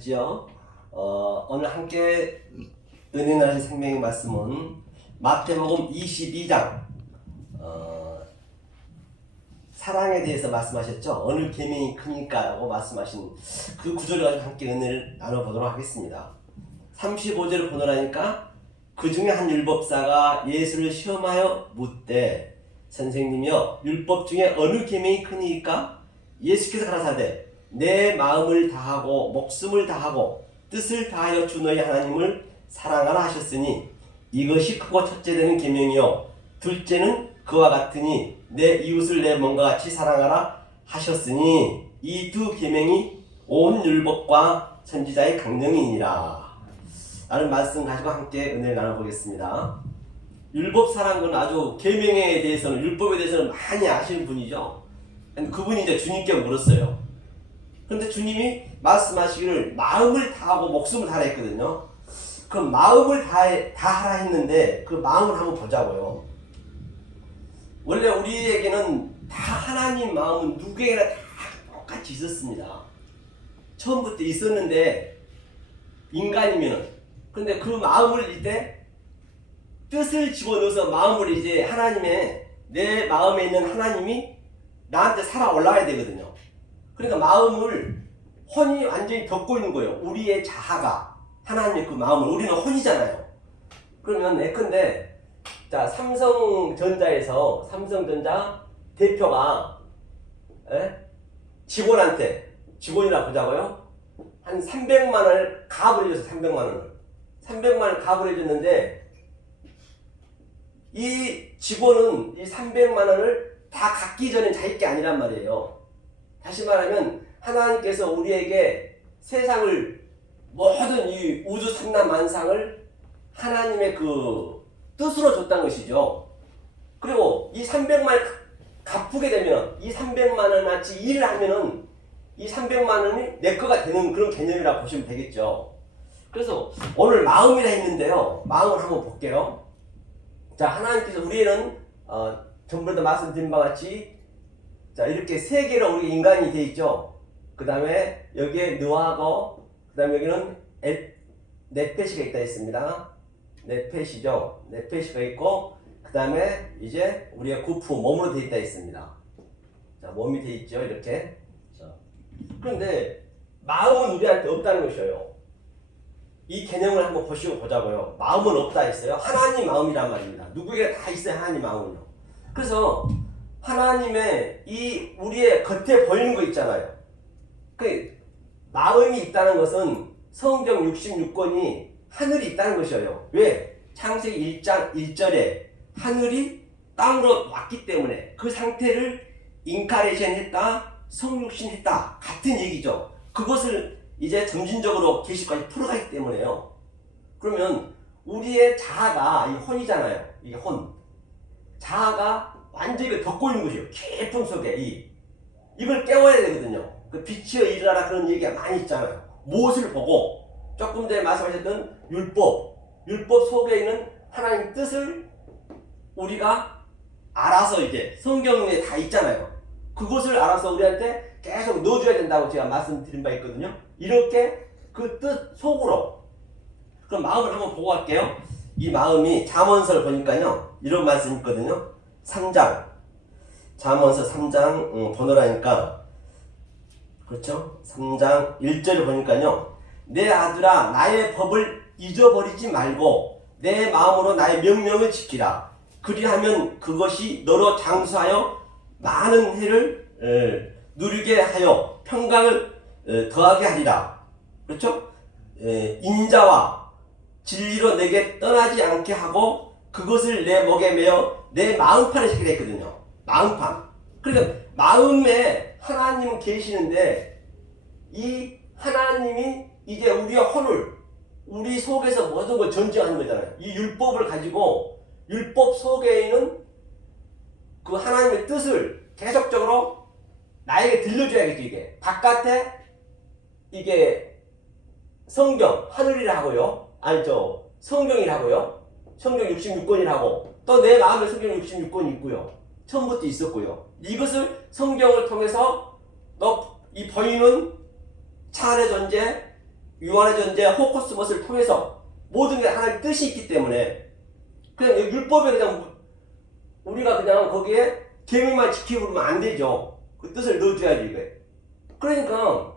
하셨지요? 오늘 함께 은혜 나실 생명의 말씀은 마태복음 22장 사랑에 대해서 말씀하셨죠? 어느 계명이 크니까 라고 말씀하신 그 구절을 가지고 함께 은혜를 나눠보도록 하겠습니다. 35절을 보노라니까 그 중에 한 율법사가 예수를 시험하여 묻되 선생님이여 율법 중에 어느 계명이 크니까? 예수께서 가라사대 내 마음을 다하고 목숨을 다하고 뜻을 다하여 주 너희 하나님을 사랑하라 하셨으니 이것이 크고 첫째 되는 계명이요 둘째는 그와 같으니 내 이웃을 내 몸과 같이 사랑하라 하셨으니 이 두 계명이 온 율법과 선지자의 강령이니라 라는 말씀 가지고 함께 은혜를 나눠보겠습니다. 율법사라는 건 아주 계명에 대해서는 율법에 대해서는 많이 아시는 분이죠. 그분이 이제 주님께 물었어요. 그런데 주님이 말씀하시기를 마음을 다하고 목숨을 다하라 했거든요. 그 마음을 다하라 했는데 그 마음을 한번 보자고요. 원래 우리에게는 다 하나님 마음은 누구에게나 다 똑같이 있었습니다. 처음부터 있었는데 인간이면은 근데 그 마음을 이때 뜻을 집어넣어서 마음을 이제 하나님의 내 마음에 있는 하나님이 나한테 살아 올라가야 되거든요. 그러니까 마음을 혼이 완전히 덮고 있는 거예요. 우리의 자아가 하나님의 그 마음을 우리는 혼이잖아요. 그러면 예컨대 자 삼성전자에서 삼성전자 대표가 직원이라 보자고요. 한 300만 원을 가압을 해줬어. 300만 원을 가압을 해줬는데 이 직원은 이 300만 원을 다 갖기 전에 자기 게 아니란 말이에요. 다시 말하면 하나님께서 우리에게 세상을 모든 이 우주 삼라만상을 하나님의 그 뜻으로 줬다는 것이죠. 그리고 이 300만 원을 갚게 되면 이 300만 원같이 일을 하면은 이 300만 원이 내 거가 되는 그런 개념이라고 보시면 되겠죠. 그래서 오늘 마음이라 했는데요. 마음을 한번 볼게요. 자, 하나님께서 우리는 전부터 말씀드린 바와 같이 자 이렇게 세 개로 우리 인간이 되어 있죠. 그 다음에 여기에 느하고 그 다음에 여기는 네페시가 있다 했습니다. 네페시죠. 네페시가 있고 그 다음에 이제 우리의 구프 몸으로 되어 있다 했습니다. 자 몸이 되어 있죠. 이렇게. 자, 그런데 마음은 우리한테 없다는 것이에요. 이 개념을 한번 보자고요. 마음은 없다 했어요. 하나님 마음이란 말입니다. 누구에게 다 있어요. 하나님 마음은요. 그래서 하나님의 이 우리의 겉에 보이는 거 있잖아요. 그 마음이 있다는 것은 성경 66권이 하늘이 있다는 것이에요. 왜? 창세기 1장 1절에 하늘이 땅으로 왔기 때문에 그 상태를 인카레이션 했다, 성육신 했다 같은 얘기죠. 그것을 이제 점진적으로 계시까지 풀어가기 때문에요. 그러면 우리의 자아가 이 혼이잖아요. 이게 혼. 자아가 완전히 덮고 있는 것이에요. 깊은 속에 이걸 깨워야 되거든요. 그 빛이여 일어나라 그런 얘기가 많이 있잖아요. 무엇을 보고 조금 전에 말씀하셨던 율법 속에 있는 하나님 뜻을 우리가 알아서 이제 성경에 다 있잖아요. 그것을 알아서 우리한테 계속 넣어줘야 된다고 제가 말씀드린 바 있거든요. 이렇게 그 뜻 속으로 그럼 마음을 한번 보고 갈게요. 이 마음이 잠언서를 보니까요 이런 말씀이 있거든요. 3장 잠언서 3장 보노라니까 그렇죠? 3장 1절을 보니까요 내 아들아 나의 법을 잊어버리지 말고 내 마음으로 나의 명령을 지키라. 그리하면 그것이 너로 장수하여 많은 해를 누리게 하여 평강을 더하게 하리라. 그렇죠? 인자와 진리로 내게 떠나지 않게 하고 그것을 내 목에 매어 내 마음판에 새기라 했거든요. 마음판. 그러니까 마음에 하나님은 계시는데 이 하나님이 이제 우리의 혼을 우리 속에서 모든 걸 전쟁하는 거잖아요. 이 율법을 가지고 율법 속에 있는 그 하나님의 뜻을 계속적으로 나에게 들려줘야겠죠. 이게 바깥에 이게 성경 하늘이라 하고요. 성경이라고요. 성경 66권이라고 또 내 마음에 성경 66권이 있고요. 처음부터 있었고요. 이것을 성경을 통해서 너 이 보이는 차 안의 존재 요한의 전제 호코스모스를 통해서 모든 게 하나님의 뜻이 있기 때문에 그냥 율법에 그냥 우리가 그냥 거기에 계명만 지키고 그러면 안 되죠. 그 뜻을 넣어줘야지 이게. 그러니까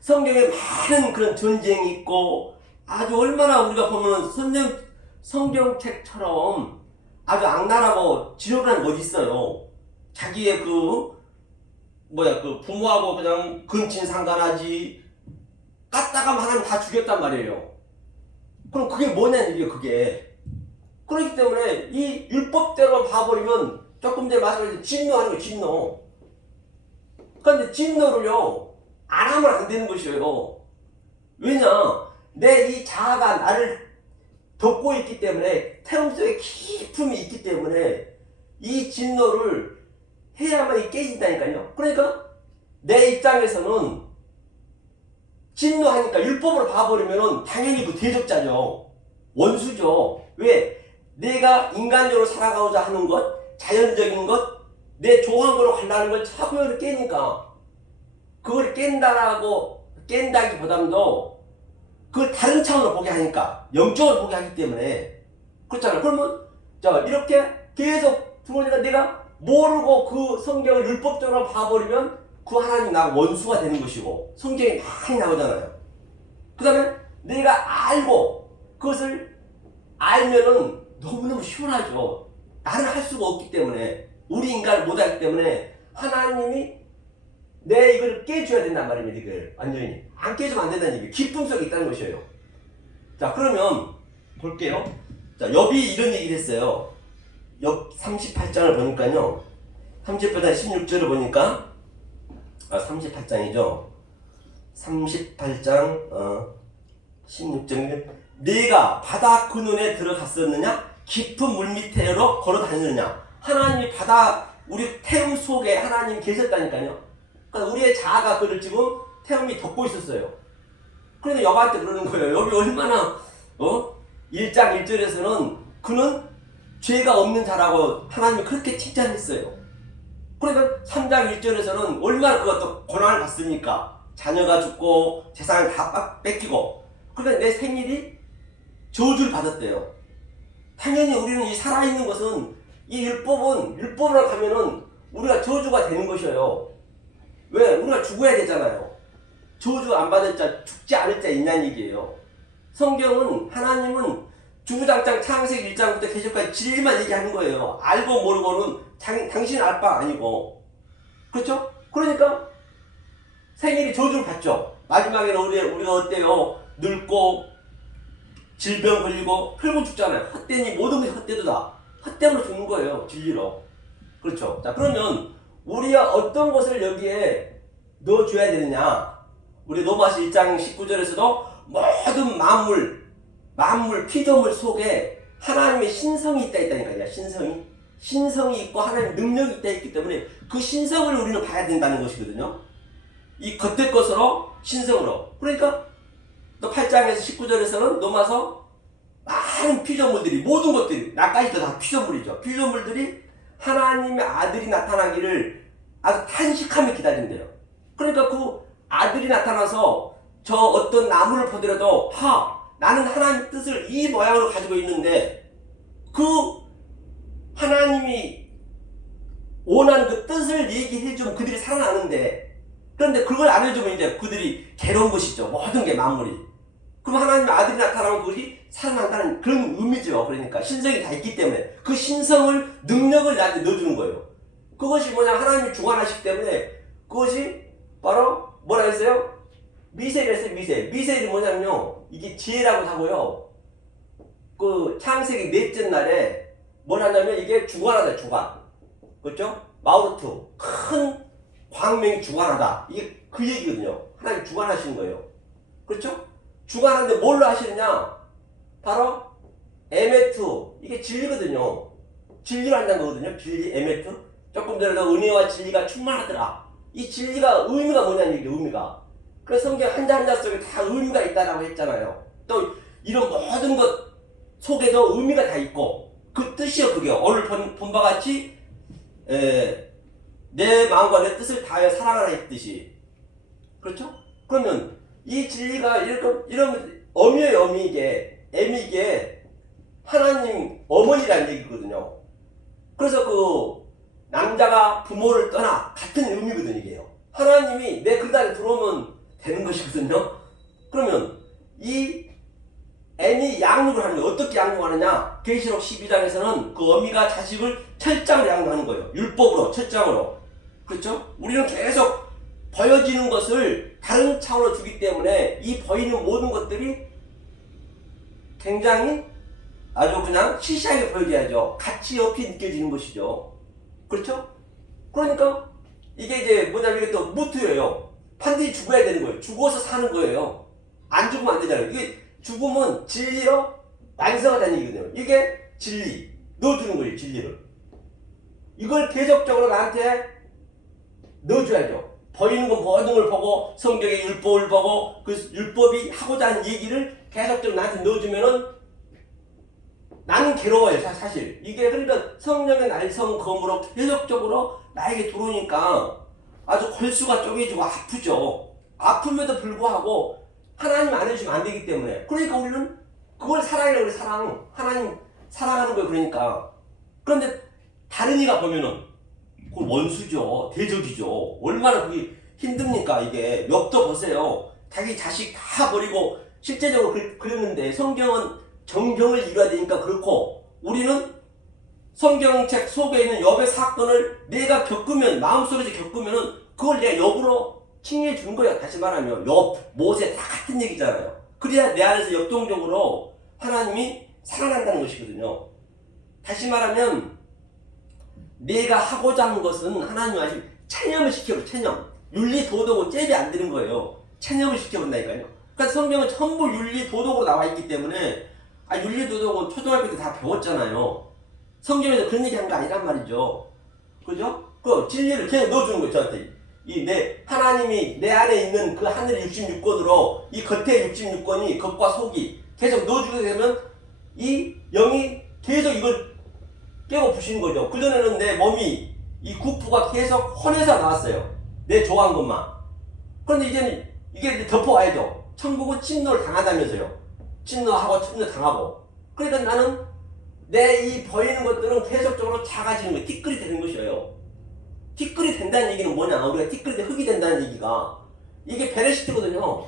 성경에 많은 그런 전쟁이 있고 아주 얼마나 우리가 보면 성경책처럼 아주 악랄하고 지옥이라는 게 어디 있어요. 자기의 그 부모하고 그냥 근친 상간하지 깠다가 하나님 다 죽였단 말이에요. 그럼 그게 뭐냐는 얘기예요. 그게. 그렇기 때문에 이 율법대로 봐버리면 조금 전에 말씀하신 진노하는 거예요. 진노. 그런데 진노를요 안 하면 안 되는 것이에요. 왜냐? 내 이 자아가 나를 덮고 있기 때문에 태움 속에 깊음이 있기 때문에 이 진노를 해야만 이 깨진다니까요. 그러니까 내 입장에서는 진노하니까 율법으로 봐버리면 당연히 그 대적자죠. 원수죠. 왜? 내가 인간적으로 살아가고자 하는 것, 자연적인 것, 내 좋아하는 하려는 걸 자꾸 깨니까 그걸 깬다기보다도 그걸 다른 차원으로 보게 하니까 영적으로 보게 하기 때문에 그렇잖아요. 그러면 자 이렇게 계속 부모니까 내가 모르고 그 성경을 율법적으로 봐버리면 그 하나님이 나하고 원수가 되는 것이고 성경이 많이 나오잖아요. 그 다음에 내가 알고 그것을 알면은 너무너무 시원하죠. 나는 할 수가 없기 때문에 우리 인간을 못하기 때문에 하나님이 내 이걸 깨줘야 된단 말입니다. 이걸 완전히 안 깨주면 안 된다는 얘기예요. 기쁨 속에 있다는 것이에요. 자 그러면 볼게요. 자 욥이 이런 얘기를 했어요. 욥 38장을 보니까요. 38장 16절을 보니까 38장이죠. 38장 16절 네가 바다 근원에 들어갔었느냐? 깊은 물 밑으로 걸어 다녔느냐? 하나님이 바다 우리 태움 속에 하나님이 계셨다니까요. 그러니까 우리의 자아가 그를 지금 태움이 덮고 있었어요. 그런데 욥한테 그러는 거예요. 욥이 얼마나 1장 1절에서는 그는 죄가 없는 자라고 하나님이 그렇게 칭찬했어요. 그러니까 3장 1절에서는 얼마나 그것도 고난을 받습니까? 자녀가 죽고 재산을 다 뺏기고 그러니까 내 생일이 저주를 받았대요. 당연히 우리는 이 살아있는 것은 이 율법으로 가면은 우리가 저주가 되는 것이에요. 왜? 우리가 죽어야 되잖아요. 저주 안 받을 자, 죽지 않을 자 있냐는 얘기예요. 성경은 하나님은 주구장창 창세기 1장부터 계시까지 진리만 얘기하는 거예요. 알고 모르고는 당신은 알 바 아니고. 그렇죠? 그러니까 생일이 저주를 받죠. 마지막에는 우리가 어때요? 늙고 질병 걸리고 혈고 죽잖아요. 헛되니 모든 것이 헛되도다. 헛됨으로 죽는 거예요. 진리로. 그렇죠? 자 그러면 우리가 어떤 것을 여기에 넣어줘야 되느냐? 우리 로마서 1장 19절에서도 모든 만물 피조물 속에 하나님의 신성이 있다니까요. 신성이 있고 하나님의 능력이 있기 때문에 그 신성을 우리는 봐야 된다는 것이거든요. 이 겉의 것으로 신성으로. 그러니까 또 8장에서 19절에서는 넘어서 많은 피조물들이 모든 것들이 나까지도 다 피조물이죠. 피조물들이 하나님의 아들이 나타나기를 아주 탄식하며 기다린대요. 그러니까 그 아들이 나타나서 저 어떤 나무를 보더라도 나는 하나님의 뜻을 이 모양으로 가지고 있는데 그 하나님이 원하는 그 뜻을 얘기해주면 그들이 살아나는데 그런데 그걸 안 해주면 이제 그들이 괴로운 것이죠. 모든 게 만물이. 그럼 하나님의 아들이 나타나면 그것이 살아난다는 그런 의미죠. 그러니까 신성이 다 있기 때문에 그 신성을 능력을 나한테 넣어주는 거예요. 그것이 뭐냐 하나님이 주관하시기 때문에 그것이 바로 뭐라 했어요? 미셀이랬어요. 미셀이 뭐냐면요 이게 지혜라고 하고요. 그 창세기 넷째 날에 뭐냐면 이게 주관하다 주관. 그렇죠? 마우르트 큰 광명이 주관하다. 이게 그 얘기거든요. 하나님 주관하시는 거예요. 그렇죠? 주관하는데 뭘로 하시느냐? 바로 에메트. 이게 진리거든요. 진리로 한다는 거거든요. 진리, 에메트. 조금 전에도 은혜와 진리가 충만하더라. 이 진리가 의미가 뭐냐는 얘기예요. 의미가. 그래서 성경 한자 한자 속에 다 의미가 있다라고 했잖아요. 또 이런 모든 것 속에도 의미가 다 있고 그 뜻이요. 그게 오늘 본 바 같이 내 마음과 내 뜻을 다하여 사랑하라 했듯이. 그렇죠? 그러면 이 진리가 이런 어미의 어미게 애미게 하나님 어머니라는 얘기거든요. 그래서 그 남자가 부모를 떠나 같은 의미거든요. 이게요. 하나님이 내 그 안에 들어오면 되는 것이거든요. 그러면 이 애미 양육을 하는 게 어떻게 양육하느냐? 계시록 12장에서는 그 어미가 자식을 철장으로 양육하는 거예요. 율법으로 철장으로. 그렇죠? 우리는 계속 보여지는 것을 다른 차원으로 주기 때문에 이 보이는 모든 것들이 굉장히 아주 그냥 시시하게 보여져야죠. 가치 없이 느껴지는 것이죠. 그렇죠? 그러니까 이게 이제 뭐냐면 이게 또 무트예요. 반드시 죽어야 되는 거예요. 죽어서 사는 거예요. 안 죽으면 안 되잖아요. 이게 죽으면 진리로 완성하다는 얘기거든요. 이게 진리. 넣어주는 거예요. 진리를. 이걸 계속적으로 나한테 넣어줘야죠. 보이는 건 모든 걸 보고 성경의 율법을 보고 그 율법이 하고자 하는 얘기를 계속적으로 나한테 넣어주면은 나는 괴로워요. 사실. 이게 그러니까 성령의 날성검으로 계속적으로 나에게 들어오니까 아주 골수가 쪼개지고 아프죠. 아픔에도 불구하고 하나님 안 해주면 안 되기 때문에. 그러니까 우리는 그걸 사랑이라고 그래. 사랑. 하나님 사랑하는 거예요. 그러니까. 그런데 다른 이가 보면은 그 원수죠. 대적이죠. 얼마나 그게 힘듭니까 이게. 욥도 보세요. 자기 자식 다 버리고 실제적으로 그랬는데 성경은 정병을 이뤄야 되니까 그렇고 우리는 성경책 속에 있는 욥의 사건을 내가 겪으면 마음속에서 겪으면은 그걸 내가 욥으로 칭의해 주는 거야. 다시 말하면 욥, 모세 다 같은 얘기잖아요. 그래야 내 안에서 역동적으로 하나님이 사랑한다는 것이거든요. 다시 말하면 내가 하고자 하는 것은 하나님 아직 체념을 시켜요. 체념. 윤리 도덕은 잽이 안 되는 거예요. 체념을 시켜본다니까요. 그러니까 성경은 전부 윤리 도덕으로 나와 있기 때문에 윤리 도덕은 초등학교 때 다 배웠잖아요. 성경에서 그런 얘기 한 거 아니란 말이죠. 그죠? 그 진리를 계속 넣어주는 거예요. 저한테. 하나님이 내 안에 있는 그 하늘의 66권으로 이 겉에 66권이 겉과 속이 계속 넣어주게 되면 이 영이 계속 이걸 깨고 부시는 거죠. 그전에는 내 몸이 이 구프가 계속 혼에서 나왔어요. 내 좋아한 것만. 그런데 이제는 이게 이제 덮어와야죠. 천국은 침노를 당한다면서요. 침노하고 침노 당하고. 그러니까 나는 내 이 보이는 것들은 계속적으로 작아지는 거예요. 티끌이 되는 것이에요. 티끌이 된다는 얘기는 뭐냐? 우리가 티끌이 흙이 된다는 얘기가 이게 베레시트거든요.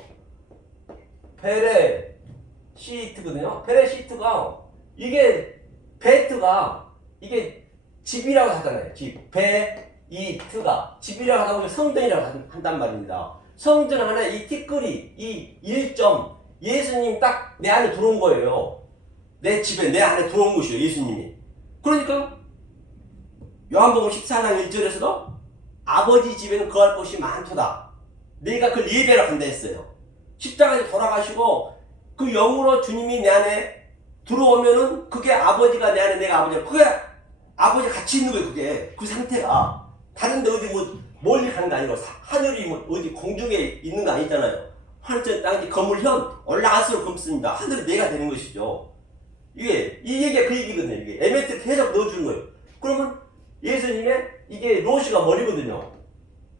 베레시트거든요. 베레시트가 이게 베트가 이게 집이라고 하잖아요. 집. 베이트가 집이라고 하고 성전이라고 한단 말입니다. 성전 하나에 이 티끌이 이 1점 예수님 딱 내 안에 들어온 거예요. 내 집에 내 안에 들어온 것이에요. 예수님이. 그러니까 요한복음 14장 1절에서도 아버지 집에는 거할 곳이 많도다. 내가 그걸 예배로 한다 했어요. 십자가에 돌아가시고 그 영으로 주님이 내 안에 들어오면은 그게 아버지가 내 안에 내가 아버지가 그게 아버지 같이 있는 거예요. 그게 그 상태가 다른데 어디 뭐 멀리 가는 게 아니고 하늘이 뭐 어디 공중에 있는 거 아니잖아요. 하늘전 땅이 거물현 올라갈수록 검습니다. 하늘이 내가 되는 것이죠. 이게 이 얘기가 그 얘기거든요. 이게 에멘트 계속 넣어주는 거예요. 그러면 예수님의 이게 로시가 머리거든요.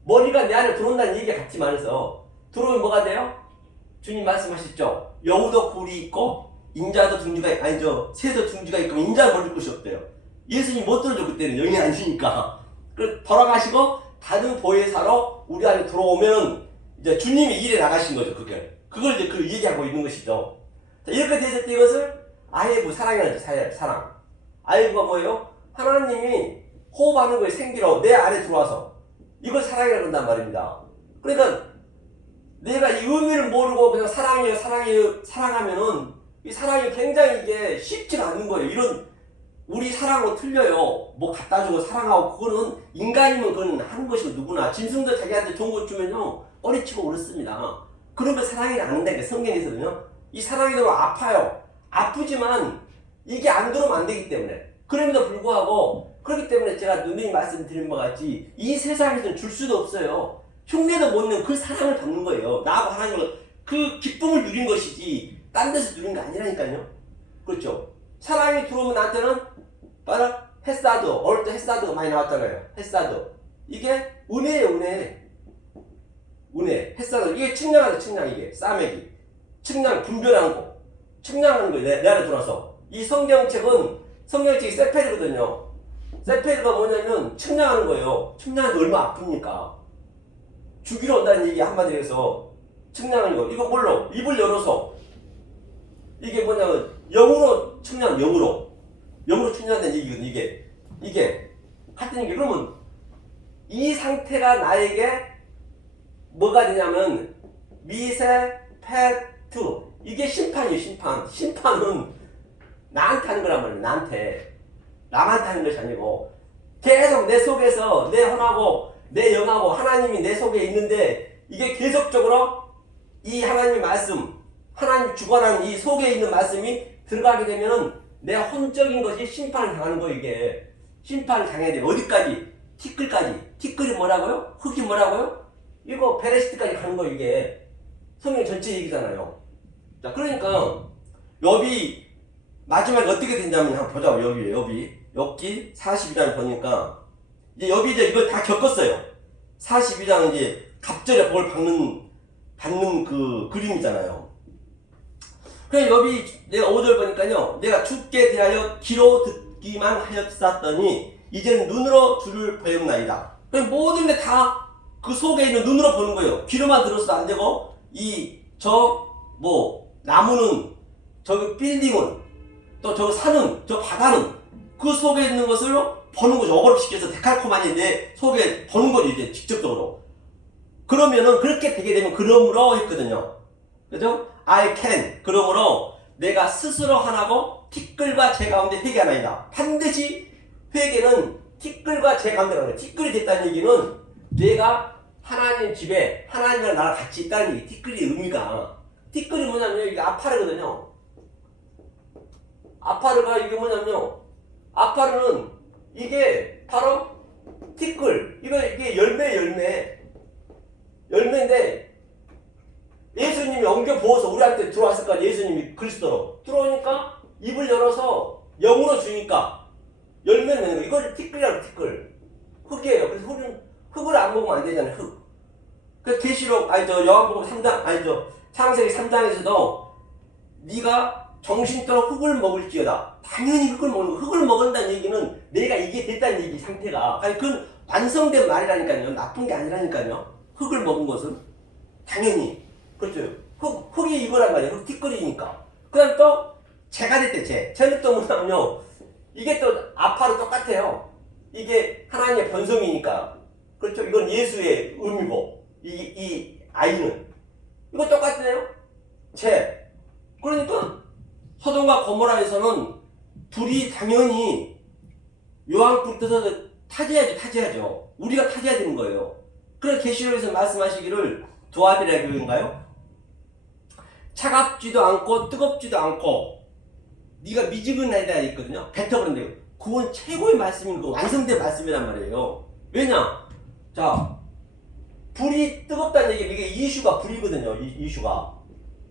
머리가 내 안에 들어온다는 얘기가 같이 말해서 들어오면 뭐가 돼요? 주님 말씀하셨죠. 여우도 굴이 있고 인자도 둥지가 새도 둥지가 있고 인자를 버릴 곳이 없대요. 예수님 못 들어줘 그때는 영이 아니니까. 그 돌아가시고 다른 보혜사로 우리 안에 들어오면 이제 주님이 일에 나가신 거죠. 그걸 이제 그 얘기하고 있는 것이죠. 자, 이렇게 됐을 때 이것을 아예부 사랑이라는 사랑. 아예부가 뭐예요? 하나님이 호흡하는 거에 생기로 내 안에 들어와서 이걸 사랑이라고 한단 말입니다. 그러니까 내가 이 의미를 모르고 그냥 사랑해요 사랑하면은 이 사랑이 굉장히 이게 쉽지가 않는 거예요. 이런 우리 사랑하고 틀려요. 뭐 갖다 주고 사랑하고 그거는 인간이면 그건 하는 것이고 누구나 짐승도 자기한테 좋은 것 주면요 어리치고 어렵습니다. 그런 거 사랑이 안 한다니까 성경에서는요. 이 사랑이 너무 아파요. 아프지만 이게 안 들어오면 안 되기 때문에 그럼에도 불구하고 그렇기 때문에 제가 누누이 말씀드린 것 같이 이 세상에서는 줄 수도 없어요. 흉내도 못 내는 그 사랑을 받는 거예요. 나하고 하나님은 그 기쁨을 누린 것이지 딴 데서 누린 게 아니라니까요. 그렇죠? 사랑이 들어오면 나한테는 바로 햇사드, 어릴 때 햇사드가 많이 나왔잖아요. 햇사드. 이게 은혜예요, 은혜. 은혜, 햇살을 이게 측량하는 측량 이게 싸매기, 측량 분별하는 거, 측량하는 거예요. 내 안에 들어와서 이 성경책이 세페르거든요. 세페르가 뭐냐면 측량하는 거예요. 측량하는 게 얼마나 아픕니까? 죽이러 온다는 얘기 한마디로 해서 측량하는 거. 이거 뭘로? 입을 열어서 이게 뭐냐면 영으로 측량, 영으로 측량된 얘기거든. 이게 하여튼 이게 그러면 이 상태가 나에게 뭐가 되냐면 미세 페트 이게 심판이에요. 심판은 나한테 하는 거란 말이에요. 남한테 하는 것이 아니고 계속 내 속에서 내 혼하고 내 영하고 하나님이 내 속에 있는데 이게 계속적으로 이 하나님의 말씀 하나님 주관하는 이 속에 있는 말씀이 들어가게 되면은 내 혼적인 것이 심판을 당하는 거예요. 이게 심판을 당해야 돼요. 어디까지? 티끌이 뭐라고요? 흙이 뭐라고요? 이거 베레시트까지 가는 거 이게 성경 전체 얘기잖아요. 자, 그러니까 욥이 마지막에 어떻게 된다면 한번 보자고. 욥기 42장 보니까 이제 욥이 이제 이걸 다 겪었어요. 42장 이제 갑절에 볼 받는 그 그림이잖아요. 그래서 욥이 내가 5절 보니까요. 내가 주께 대하여 귀로 듣기만 하였었더니 이제는 눈으로 주를 보였나이다. 그럼 모든 게 다 그 속에 있는 눈으로 보는 거예요. 귀로만 들어서도 안 되고 나무는 저 빌딩은 또 저 산은 저 바다는 그 속에 있는 것을 보는 거죠. 어그럽시켜서 데칼코마니 내 속에 보는 거죠. 이제 직접적으로. 그러면은 그렇게 되게 되면 그러므로 했거든요. 그죠? I can. 그러므로 내가 스스로 하나고 티끌과 제 가운데 회개하나이다. 반드시 회개는 티끌과 제 가운데 가는 거예요. 티끌이 됐다는 얘기는 내가 하나님 집에 하나님이랑 나랑 같이 있다는 얘기. 티끌의 의미가. 티끌이 뭐냐면 이게 아파르거든요. 아파르가 이게 뭐냐면요. 아파르는 이게 바로 티끌. 이게 열매인데 예수님이 엉겨 부어서 우리한테 들어왔을 거 아니에요. 예수님이 그리스도로 들어오니까 입을 열어서 영으로 주니까 열매를 내는 거예요. 이걸 티끌이라고 티끌. 흙이에요. 그래서 흙을 안 먹으면 안 되잖아요. 흙. 그래서 계시록 요한복음 3장 창세기 3장에서도 네가 정신토록 흙을 먹을지어다. 당연히 흙을 먹는 거. 흙을 먹는다는 얘기는 내가 이게 됐다는 얘기 상태가. 아니 그건 완성된 말이라니까요. 나쁜 게 아니라니까요. 흙을 먹은 것은 당연히 그렇죠. 흙이 이거란 말이에요. 흙 티끌이니까. 그다음 또 재가 됐대. 재는 또 뭐냐면요. 이게 또 아파로 똑같아요. 이게 하나님의 번성이니까. 그렇죠. 이건 예수의 의미고 이 아이는 이거 똑같네요. 재. 그러니까 소돔과 고모라에서는 불이 당연히 요한불 떠서 타져야죠. 우리가 타져야 되는 거예요. 그래서 계시록에서 말씀하시기를 도아디라 교회인가요? 차갑지도 않고 뜨겁지도 않고 네가 미지근하다 있거든요. 뱉어버린대요. 그건 최고의 말씀인 거 완성된 말씀이란 말이에요. 왜냐? 자, 불이 뜨겁다는 얘기 이게 이슈가 불이거든요. 이슈가.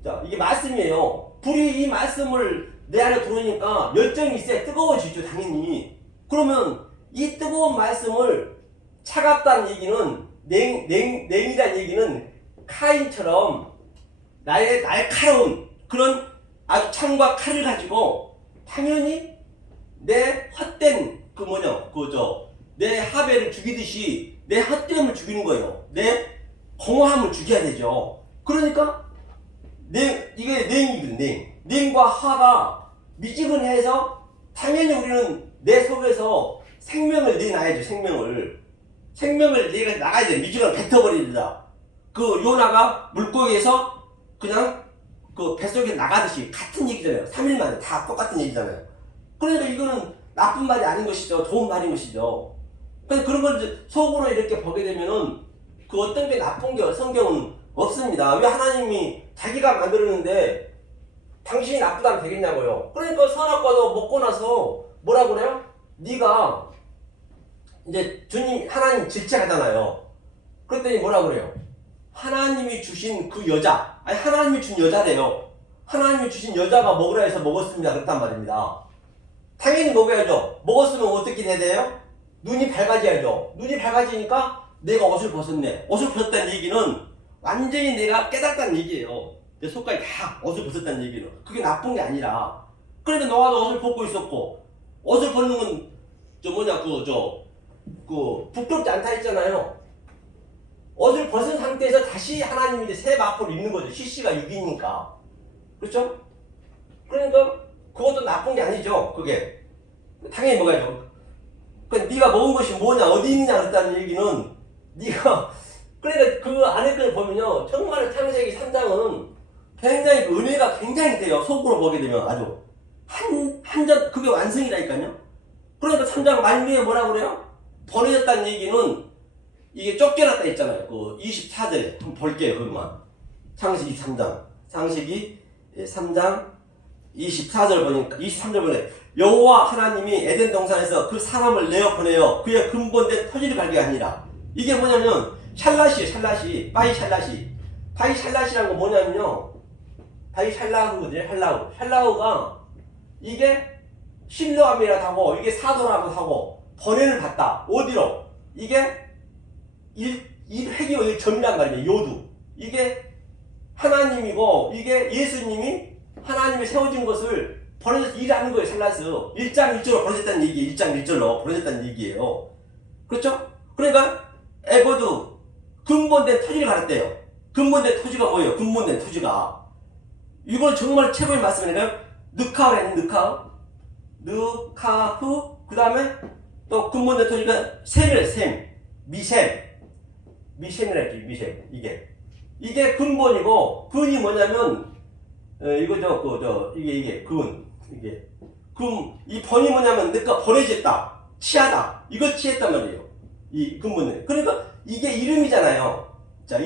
자, 이게 말씀이에요. 불이 이 말씀을 내 안에 들어오니까 열정이 있어야 뜨거워지죠. 당연히. 그러면 이 뜨거운 말씀을 차갑다는 얘기는 냉이라는 얘기는 카인처럼 나의 날카로운 그런 아주 창과 칼을 가지고 당연히 내 헛된 내 하벨을 죽이듯이 내 헛됨을 죽이는 거예요. 내 공허함을 죽여야 되죠. 그러니까 이게 냉이거든. 냉과 화가 미지근해서 당연히 우리는 내 속에서 생명을 내놔야죠. 생명을 내가 나가야 돼. 미지근을 뱉어버리다. 그 요나가 물고기에서 그냥 그 뱃속에 나가듯이 같은 얘기잖아요. 3일 만에 다 똑같은 얘기잖아요. 그러니까 이거는 나쁜 말이 아닌 것이죠. 좋은 말인 것이죠. 그런 걸 이제 속으로 이렇게 보게 되면은 그 어떤 게 나쁜 게 성경은 없습니다. 왜 하나님이 자기가 만들었는데 당신이 나쁘다면 되겠냐고요. 그러니까 선악과도 먹고 나서 뭐라 그래요? 네가 이제 주님 하나님 질책하잖아요. 그랬더니 뭐라 그래요? 하나님이 주신 그 여자, 하나님이 준 여자래요. 하나님이 주신 여자가 먹으라 해서 먹었습니다. 그렇단 말입니다. 당연히 먹어야죠. 먹었으면 어떻게 돼야 돼요? 눈이 밝아져야죠. 눈이 밝아지니까 내가 옷을 벗었네. 옷을 벗었다는 얘기는 완전히 내가 깨닫다는 얘기예요. 내 속까지 다 옷을 벗었다는 얘기는. 그게 나쁜 게 아니라. 그러니까 너가 옷을 벗고 있었고, 옷을 벗는 건, 부끄럽지 않다 했잖아요. 옷을 벗은 상태에서 다시 하나님이 이제 새 마포를 입는 거죠. CC가 6이니까. 그렇죠? 그러니까, 그것도 나쁜 게 아니죠. 그게. 당연히 먹어야죠. 그러니까 네가 먹은 것이 뭐냐, 어디 있느냐 그랬다는 얘기는, 네가, 그러니까 그 안에 걸 보면요. 정말 창세기 3장은 굉장히 은혜가 굉장히 돼요. 속으로 보게 되면 아주. 그게 완성이라니까요. 그러니까 3장 말미에 뭐라고 그래요? 버려졌다는 얘기는 이게 쫓겨났다 했잖아요. 그 24절에. 한번 볼게요, 그것만. 창세기 3장. 창세기 3장 23절 보니까, 여호와 하나님이 에덴 동산에서 그 사람을 내어 보내어 그의 근본된 토지를 발견하니라. 이게 뭐냐면, 샬라시에요, 바이샬라시라는 거 뭐냐면요. 바이샬라후거든요, 샬라후가, 이게 신뢰함이라고 하고, 이게 사도라고 하고, 번외를 받다. 어디로? 이게 일회기와 점이란 말이에요, 요두. 이게 하나님이고, 이게 예수님이 하나님이 세워진 것을 버려져서 일하는 거예요, 샬라스. 1장 1절로 버려졌다는 얘기예요. 1장 1절로 버려졌다는 얘기예요. 그렇죠? 그러니까, 에고드, 근본된 토지를 가렸대요. 근본된 토지가 뭐예요? 근본된 토지가. 이건 정말 최고의 말씀이네요. 느카우라는 느카후, 그 다음에 또 근본된 토지가 셈이래요, 셈. 미셈이라 했지, 미셈. 이게 근본이고, 근이 뭐냐면, 이 번이 뭐냐면, 내가 버려졌다, 취하다, 이걸 취했단 말이에요. 이 근본은. 그러니까 이게 이름이잖아요. 자,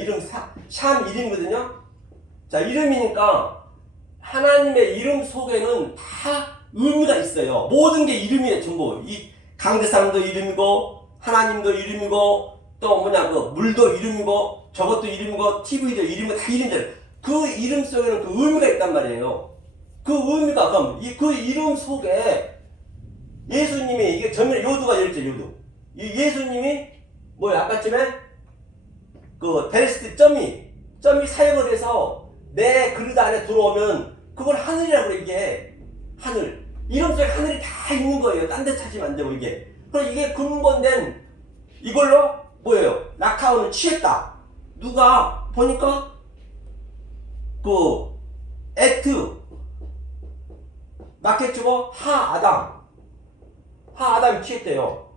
샴 이름이거든요. 자, 이름이니까 하나님의 이름 속에는 다 의미가 있어요. 모든 게 이름이에요, 전부. 이 강대상도 이름이고, 하나님도 이름이고, 또 물도 이름이고, 저것도 이름이고, TV도 이름이고, 다 이름이잖아요. 그 이름 속에는 그 의미가 있단 말이에요. 그 의미가, 그럼, 그 이름 속에 예수님이, 이게 전면에 요두가 열죠, 요두. 이 예수님이, 아까쯤에, 데레스트 점이 사역을 해서 내 그릇 안에 들어오면, 그걸 하늘이라고 그래, 이게. 하늘. 이름 속에 하늘이 다 있는 거예요. 딴 데 찾으면 안 되고, 이게. 그럼 이게 근본된, 이걸로, 낙하오는 취했다. 누가, 보니까, 에트, 마켓주고, 하아담이 취했대요.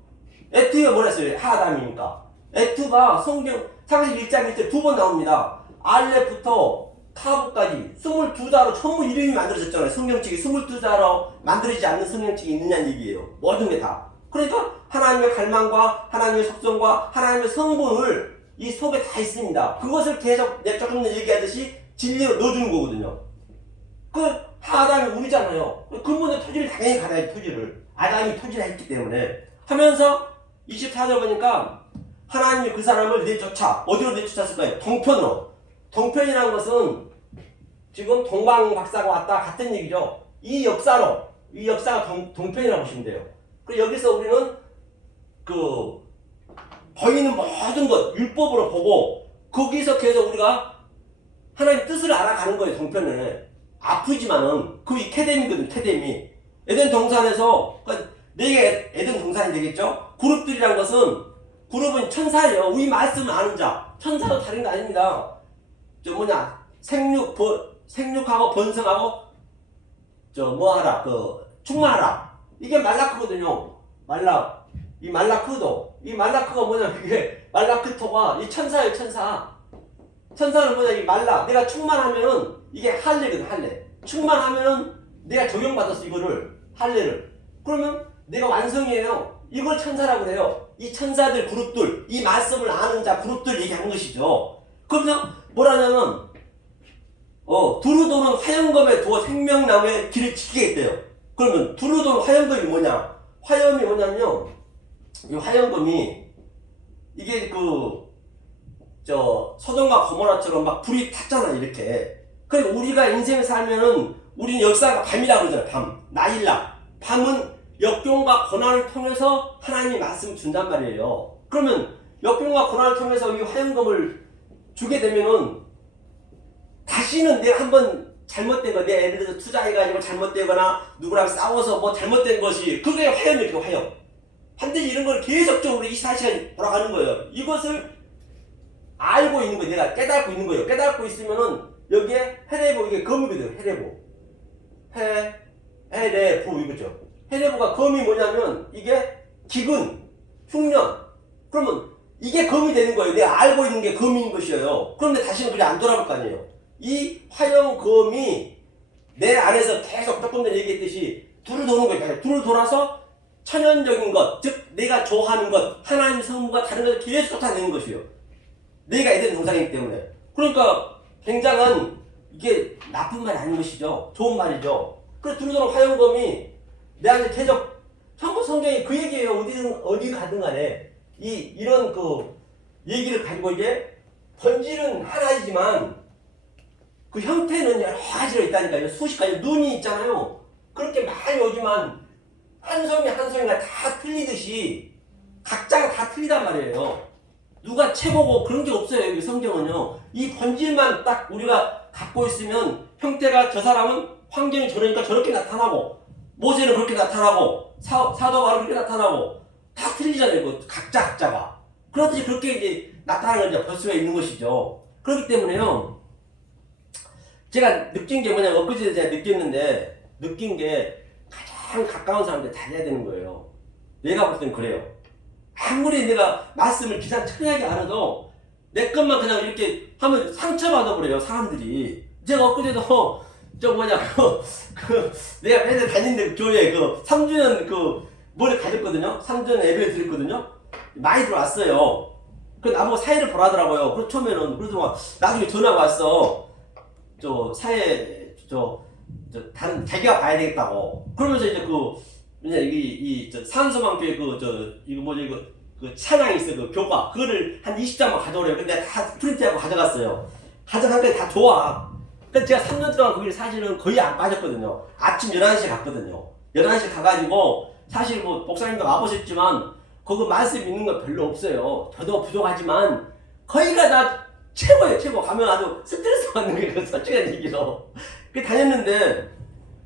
에트가 뭐랬어요? 하아담이니까. 에트가 성경, 창세기 1장 1절 2번 나옵니다. 알렙부터 타브까지 22자로 전부 이름이 만들어졌잖아요. 성경책이 22자로 만들어지지 않는 성경책이 있느냐는 얘기예요. 모든 게 다. 그러니까 하나님의 갈망과 하나님의 속성과 하나님의 성분을 이 속에 다 있습니다. 그것을 계속 내가 조금 전에 얘기하듯이 진리로 넣어주는 거거든요. 하아담이 우리잖아요. 근본의 토지를 당연히 가야지, 토지를. 아담이 토지를 했기 때문에. 하면서 24절 보니까 하나님이 그 사람을 내쫓아. 어디로 내쫓았을까요? 동편으로. 동편이라는 것은 지금 동방박사가 왔다 같은 얘기죠. 이 역사가 동편이라고 보시면 돼요. 그리고 여기서 우리는 보이는 모든 것 율법으로 보고 거기서 계속 우리가 하나님 뜻을 알아가는 거예요. 동편을. 아프지만은 그 캐뎀이거든, 캐뎀이. 에덴 동산에서, 그러니까 4개 에덴 동산이 되겠죠? 그룹들이란 것은, 그룹은 천사예요. 우리 말씀을 아는 자. 천사도 다른 거 아닙니다. 생육하고 번성하고, 충만하라. 이게 말라크거든요. 이 말라크가 뭐냐, 그게, 말라크토가 이 천사예요, 천사. 천사는 뭐냐, 이 내가 충만하면은, 이게 할례거든, 할례. 충만하면은, 내가 적용받았어, 이거를. 할례를. 그러면, 내가 완성이에요. 이걸 천사라고 그래요. 이 천사들 그룹들, 이 말씀을 아는 자 그룹들 얘기하는 것이죠. 그러면서, 뭐라냐면, 두루 도는 화염검에 두어 생명나무의 길을 지키겠대요. 그러면, 두루 도는 화염검이 뭐냐? 화염이 뭐냐면요, 이 화염검이, 이게 소돔과 고모라처럼 막 불이 탔잖아, 이렇게. 그러니까 우리가 인생을 살면은, 우리는 역사가 밤이라고 그러잖아요, 밤. 나일락. 밤은 역경과 고난을 통해서 하나님이 말씀을 준단 말이에요. 그러면, 역경과 고난을 통해서 이 화염검을 주게 되면은 다시는 내가 한번 잘못된 거, 내 예를 들어서 투자해가지고 잘못되거나 누구랑 싸워서 뭐 잘못된 것이 그게 화염이에요. 화염. 반드시 이런 걸 계속적으로 24시간 돌아가는 거예요. 이것을 알고 있는 거예요. 내가 깨닫고 있는 거예요. 깨닫고 있으면은 여기에 헤레보, 이게 검이 돼요. 헤레보. 헤레보 이거죠. 헤레보가 검이 뭐냐면 이게 기근, 흉년. 그러면 이게 검이 되는 거예요. 내가 알고 있는 게 검인 것이에요. 그런데 다시는 그게 안 돌아올 거 아니에요. 이 화염검이 내 안에서 계속 조금 전에 얘기했듯이 둘을 도는 거예요. 둘을 돌아서 천연적인 것, 즉 내가 좋아하는 것, 하나님 성부가 다른 것을 계속 쫓아내는 것이에요. 내가 에덴 동산이기 때문에. 그러니까 굉장한 이게 나쁜 말이 아닌 것이죠. 좋은 말이죠. 그래서 둘을 도는 화염검이 내 안에 계속 전부 성경이 그 얘기예요. 어디 가든 간에 이런 그 얘기를 가지고 이제 본질은 하나이지만 그 형태는 여러 가지로 있다니까요. 수십 가지. 눈이 있잖아요. 그렇게 많이 오지만 한 송이 한 송이가 다 틀리듯이 각자가 다 틀리단 말이에요. 누가 최고고 그런 게 없어요. 여기 성경은요. 이 본질만 딱 우리가 갖고 있으면 형태가 저 사람은 환경이 저러니까 저렇게 나타나고 모세는 그렇게 나타나고 사도 바울은 그렇게 나타나고 다 틀리잖아요. 그 각자가. 그렇듯이 그렇게 이제 나타나는 걸 볼 수가 있는 것이죠. 그렇기 때문에요. 제가 느낀 게 뭐냐면 엊그제 제가 느꼈는데 느낀 게 가장 가까운 사람들 다녀야 되는 거예요. 내가 볼 때는 그래요. 아무리 내가 말씀을 기상천외하게 안 해도 내 것만 그냥 이렇게 하면 상처받아 버려요. 사람들이. 제가 엊그제도 내가 맨날 다니는 교회 3주년 뭐를 가졌거든요. 3주년 예배를 드렸거든요. 많이 들어왔어요. 그 나보고 사회를 보라더라고요. 그래서 처음에는 그래서 막 나중에 전화가 왔어. 다른 자기가 봐야 되겠다고. 그러면서 이제 산소만 교회 찬양이 있어. 교과. 그거를 한 20장만 가져오래요. 근데 내가 다 프린트하고 가져갔어요. 가져갔더니 다 좋아. 근데 제가 3년 동안 거기를 사실은 거의 안 빠졌거든요. 아침 11시에 갔거든요. 11시에 가가지고 사실 뭐 목사님도 와보셨지만 거기 말씀 있는 거 별로 없어요. 저도 부족하지만 거기가 다 최고예요. 최고. 가면 아주 스트레스 받는 게 솔직한 얘기로. 그 다녔는데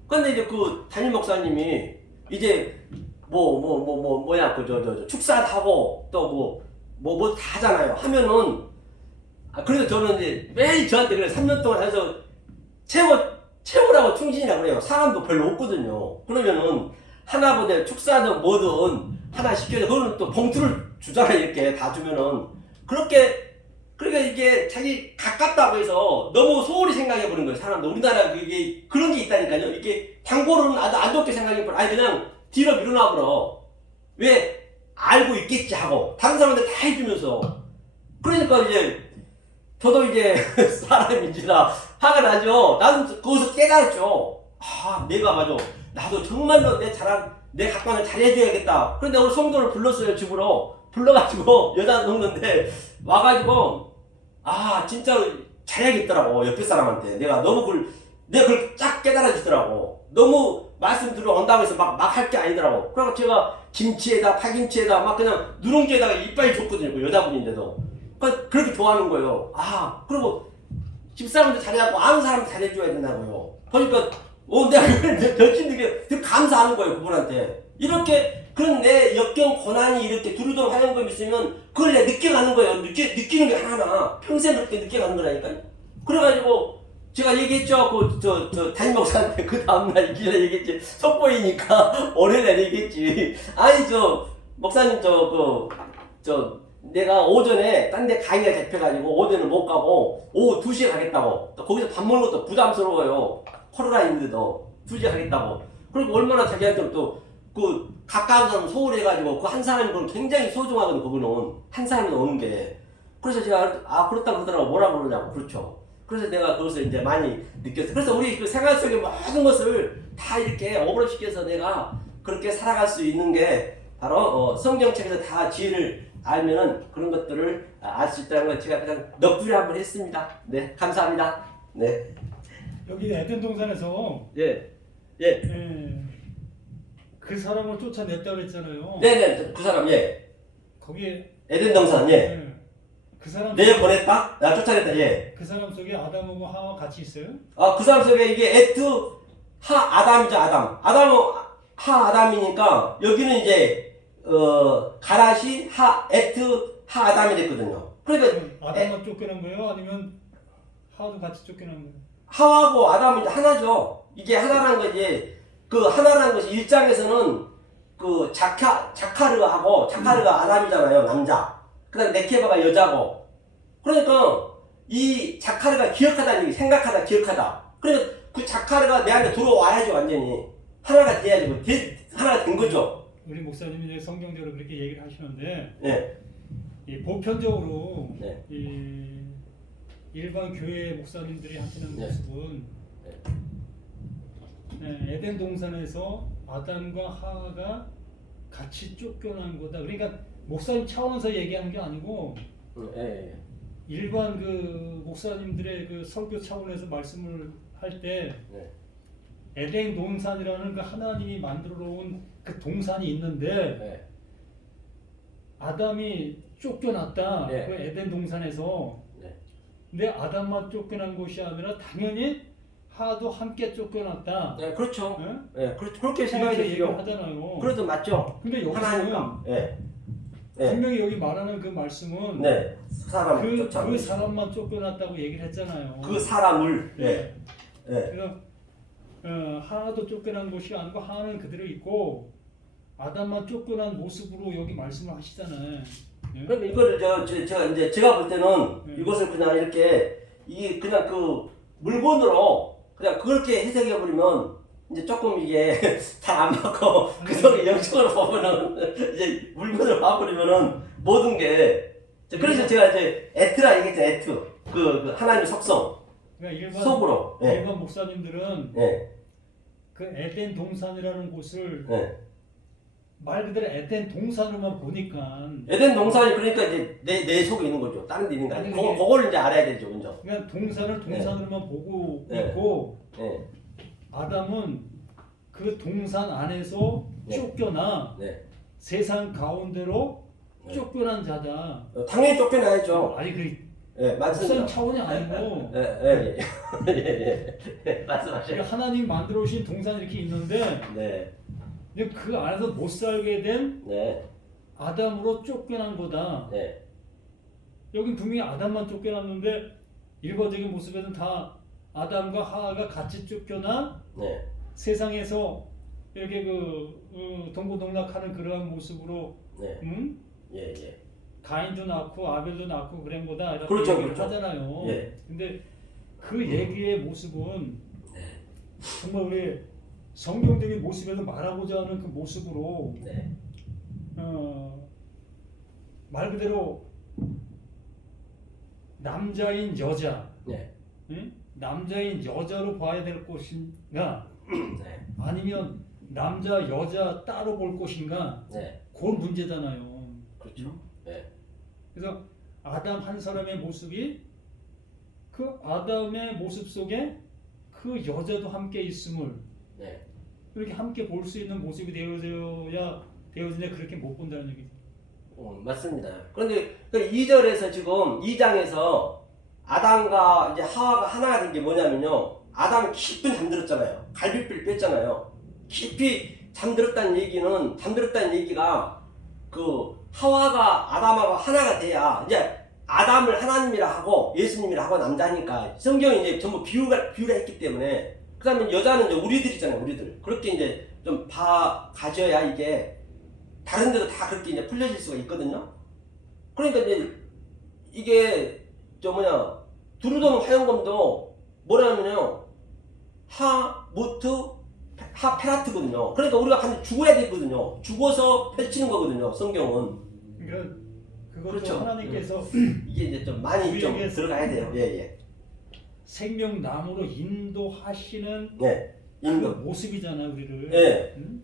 근데 이제 담임 목사님이 이제 축사도 하고 또 뭐 다 하잖아요. 하면은 그래서 저는 이제 매일 저한테 그래 3년 동안 해서 최고라고 충신이라고 그래요. 사람도 별로 없거든요. 그러면은 하나보다 축사든 뭐든 하나 시켜서 그거는 또 봉투를 주잖아요. 이렇게 다 주면은 그러니까 이게 자기 가깝다고 해서 너무 소홀히 생각해 보는 거예요. 사람들. 우리나라 그게 그런 게 있다니까요. 이게 광고로는 아주 안 좋게 생각해 보라. 아니 그냥 뒤로 밀어놔 버려. 왜 알고 있겠지 하고 다른 사람한테 다 해주면서. 그러니까 이제 저도 이제 사람인지라 화가 나죠. 나는 그것을 깨달았죠. 내가 맞아. 나도 정말로 내 각광을 잘해줘야겠다. 그런데 오늘 성도를 불렀어요. 집으로. 불러가지고 여자 넣는데 와가지고 진짜로 잘해야겠더라고. 옆에 사람한테. 내가 그걸 쫙 깨달아주더라고. 너무 말씀 들어온다고 해서 막 할 게 아니더라고. 그래서 제가 김치에다 파김치에다 막 그냥 누룽지에다가 이빨 줬거든요. 그 여자분인데도. 그렇게 좋아하는 거예요. 그리고 집사람도 잘해갖고 아는 사람도 잘해줘야 된다고요. 그러니까 내가 며칠 되게 감사하는 거예요. 그분한테. 이렇게 그런 내 역경 고난이 이렇게 두루두루 하는 거 있으면 그걸 내가 느껴가는 거예요. 느끼는 게 하나. 평생 그렇게 느껴가는 거라니까요. 그래가지고 제가 얘기했죠. 담임 목사한테 그 다음날 일기를 얘기했지. 속보이니까 월요일날 얘기했지. 목사님 내가 오전에 딴 데 강의가 잡혀가지고 오전에 못 가고 오후 2시에 가겠다고. 또 거기서 밥 먹는 것도 부담스러워요. 코로나인데도 2시에 가겠다고. 그리고 얼마나 자기한테 또 가까운 사람 소홀해가지고 그 한 사람이 그건 굉장히 소중하거든. 그분은 한 사람이 오는 게. 그래서 제가 그렇다고 하더라고. 뭐라고 그러냐고. 그렇죠. 그래서 내가 그것을 이제 많이 느꼈어요. 그래서 우리 그 생활 속의 모든 것을 다 이렇게 어그로시켜서 내가 그렇게 살아갈 수 있는 게 바로 성경책에서 다 지혜를 알면은 그런 것들을 알 수 있다는 걸 제가 그냥 넋두리 한번 했습니다. 네, 감사합니다. 네. 여기 에덴 동산에서 그 사람을 쫓아냈다고 했잖아요. 네네, 그 사람 거기에 에덴 동산 그 그 사람 내 보냈다? 나 쫓아냈다. 예. 그 사람 속에 아담하고 하와 같이 있어요? 그 사람 속에 이게 에트 하 아담이죠. 아담은 하 아담이니까 여기는 이제 가라시 하 에트 하 아담이 됐거든요. 그러니까 아담만 쫓겨난 거예요? 아니면 하와도 같이 쫓겨난 거예요? 하와고 아담은 이제 하나죠. 이게 하나라는 거지. 그 하나라는 것이 일장에서는 그 자카르가 아담이잖아요. 남자. 그다음에 네케바가 여자고. 그러니까 이 자카르가 기억하다는 얘기, 생각하다, 기억하다. 그러니까 그 자카르가 내한테 들어와야죠. 완전히 하나가 돼야지. 하나가 된 거죠. 우리 목사님이 이제 성경대로 그렇게 얘기를 하시는데, 네. 이 보편적으로 네. 이 일반 교회 목사님들이 하시는 네. 모습은 네, 에덴 동산에서 아담과 하와가 같이 쫓겨난 거다. 그러니까 목사님 차원에서 얘기하는 게 아니고 예. 일반 그 목사님들의 그 설교 차원에서 말씀을 할 때 네. 에덴 동산이라는 그 하나님이 만들어 놓은 그 동산이 있는데 네. 아담이 쫓겨났다. 네. 그 에덴 동산에서. 네. 근데 아담만 쫓겨난 것이 아니라 당연히 하도 함께 쫓겨났다. 네, 그렇죠. 네? 예, 그렇게 그렇게 생각이 얘기를 되죠. 하잖아요. 그래도 맞죠. 근데 여기서는 하나니까. 예. 예. 분명히 여기 말하는 그 말씀은 네. 사람 그 사람만 쫓겨났다고 얘기를 했잖아요. 그 사람을. 네. 예. 예. 그래서 하나도 쫓겨난 것이 아니고 하나는 그대로 있고 아담만 쫓겨난 모습으로 여기 말씀을 하시잖아요. 예? 그러니까 이거를 제가 볼 때는 네. 이것을 그냥 이렇게 그냥 그 물건으로 그냥 그렇게 해석해 버리면 이제 조금 이게 잘 안 맞고 그 속에 영적으로 보면은 이제 물건으로 봐버리면은 모든 게 그래서 제가 이제 에트라 얘기했죠. 에트 그 하나님의 속성 그러니까 일반 속으로. 예. 일반 목사님들은 예. 그 에덴 동산이라는 곳을 예. 말 그대로 에덴 동산으로만 보니까 에덴 동산이 그러니까 이제 내 속에 있는 거죠. 다른 데 있는 게 아니고 아니, 그걸 이제 알아야 되죠, 먼저. 그냥 동산을 동산으로만 보고 네. 있고 예. 아담은 그 동산 안에서 네. 쫓겨나 네. 세상 가운데로 네. 쫓겨난 자다. 당연히 쫓겨나야죠. 아니 그 예, 맞습니다. 목사님 차원이 아니고 예. 말씀하세요. 하나님 만들어 오신 동산 이렇게 있는데 네. 근데 그 안에서 못 살게 된 네. 아담으로 쫓겨난 거다. 네. 여긴 분명히 아담만 쫓겨났는데 일반적인 모습에는 다 아담과 하와가 같이 쫓겨나 네. 세상에서 이렇게 동고동락하는 그러한 모습으로 네. 예. 가인도 낳고 아벨도 낳고 그런 거다 이렇게 그렇죠, 얘기를 그렇죠. 하잖아요. 예. 근데 그 얘기의 모습은 정말 우리 성경적인 모습에서 말하고자 하는 그 모습으로 네. 말 그대로 남자인 여자, 네. 응? 남자인 여자로 봐야 될 것인가, 네. 아니면 남자 여자 따로 볼 것인가, 네. 그건 문제잖아요. 그렇죠. 네. 그래서 아담 한 사람의 모습이 그 아담의 모습 속에 그 여자도 함께 있음을 네. 이렇게 함께 볼 수 있는 모습이 되어지냐 그렇게 못 본다는 얘기죠. 맞습니다. 그런데 2절에서 지금 2장에서 아담과 이제 하와가 하나가 된 게 뭐냐면요. 아담은 깊이 잠들었잖아요. 갈비뼈를 뺐잖아요. 깊이 잠들었다는 얘기가 그 하와가 아담하고 하나가 돼야 이제 아담을 하나님이라 하고 예수님이라 하고 남자니까 성경이 이제 전부 비유를 했기 때문에 그다음에 여자는 이제 우리들이잖아요. 우리들 그렇게 이제 좀 가져야 이게 다른 데도 다 그렇게 이제 풀려질 수가 있거든요. 그러니까 이제 이게 두루도는 화영검도 뭐라면요. 하페라트거든요. 그러니까 우리가 반드시 죽어야 되거든요. 죽어서 펼치는 거거든요. 성경은. 그러니까 그것도 그렇죠. 하나님께서 이게 이제 좀 많이 좀 우리에게 들어가야 돼요. 예. 생명나무로 인도하시는 네. 그 인도. 모습이잖아요, 우리를. 예. 응?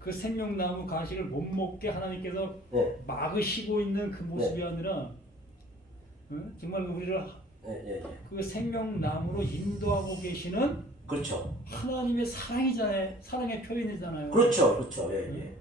그 생명나무 가시를 못 먹게 하나님께서 네. 막으시고 있는 그 모습이 아니라 응? 정말 우리를 예. 그 생명나무로 인도하고 계시는 그렇죠. 하나님의 사랑이잖아요. 사랑의 표현이잖아요. 그렇죠. 예.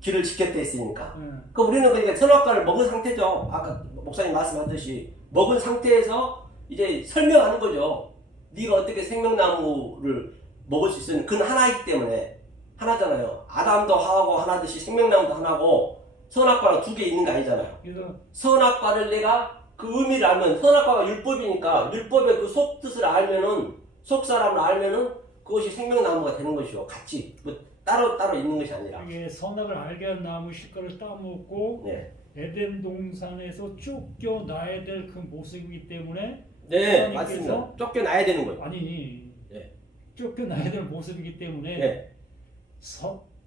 길을 지켰다 했으니까. 예. 그 우리는 그러니까 선악과를 먹은 상태죠. 아까 목사님 말씀하듯이 먹은 상태에서 이제 설명하는 거죠. 네가 어떻게 생명나무를 먹을 수 있었는지. 그건 하나이기 때문에. 하나잖아요. 아담도 하나고 하나듯이 생명나무도 하나고 선악과가 두 개 있는 거 아니잖아요. 그래서 선악과를 내가 그 의미를 알면, 선악과가 율법이니까 율법의 그 속뜻을 알면은, 속 사람을 알면은 그것이 생명나무가 되는 것이요. 같이 뭐 따로 있는 것이 아니라. 이게 선악을 알게 한 나무 실과를 따먹고 네, 에덴 동산에서 쫓겨나야 될 그 모습이기 때문에 네, 하나님께서- 맞습니다. 쫓겨나야 되는 거예요. 아니 네. 쫓겨나야 될 모습이기 때문에 네,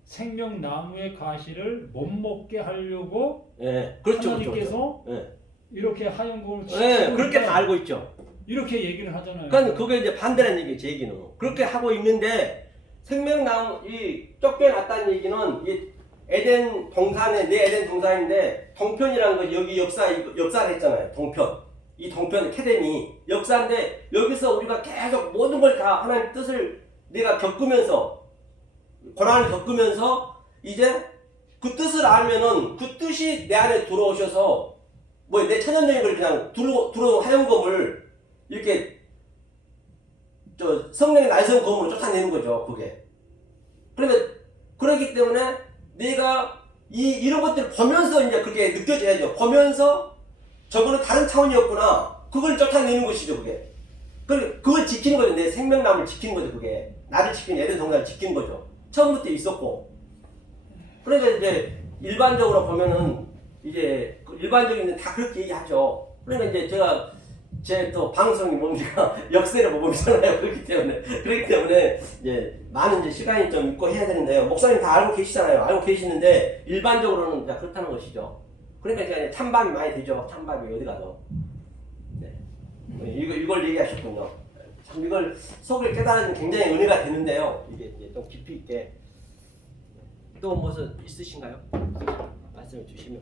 생명나무의 가시를 못 먹게 하려고 네, 그렇죠, 하나님께서 네, 이렇게 하얀 걸 네, 그렇게 다 알고 있죠. 이렇게 얘기를 하잖아요. 그러니까 그게 이제 반대라는 얘기예요, 제 얘기는. 그렇게 하고 있는데 생명나무 이 쫓겨났다는 얘기는 이 에덴 동산에 내 에덴 동산인데 동편이라는 것이 여기 역사를 했잖아요. 동편. 이 동편 캐뎀이 역사인데 여기서 우리가 계속 모든 걸 다 하나님 뜻을 내가 겪으면서 고난을 겪으면서 이제 그 뜻을 알면은 그 뜻이 내 안에 들어오셔서 뭐 내 천연적인 걸 그냥 들어온 하얀검을 이렇게 저 성령의 날선 검으로 쫓아내는 거죠. 그게. 그러면 그렇기 때문에 내가 이런 것들을 보면서 이제 그게 느껴져야죠. 보면서 저거는 다른 차원이었구나. 그걸 쫓아내는 것이죠. 그게. 그걸 지키는 거죠. 내 생명나무를 지키는 거죠. 그게. 나를 지키는 에덴 동산을 지키는 거죠. 처음부터 있었고. 그러니까 이제 일반적으로 보면은 이제 일반적인 다 그렇게 얘기하죠. 그러니까 이제 제가 제 또 방송이 뭡니까 역세를 보고 있잖아요. 그렇기 때문에 이제 많은 이제 시간이 좀 있고 해야 되는데요. 목사님 다 알고 계시잖아요. 알고 계시는데 일반적으로는 이제 그렇다는 것이죠. 그러니까 제가 이제 찬밥이 많이 되죠. 찬밥이 어디 가도. 네. 이걸 얘기하셨군요. 참 이걸 속을 깨달으면 굉장히 은혜가 되는데요. 이게 이제 좀 깊이 있게 또 무슨 있으신가요? 말씀해 주시면.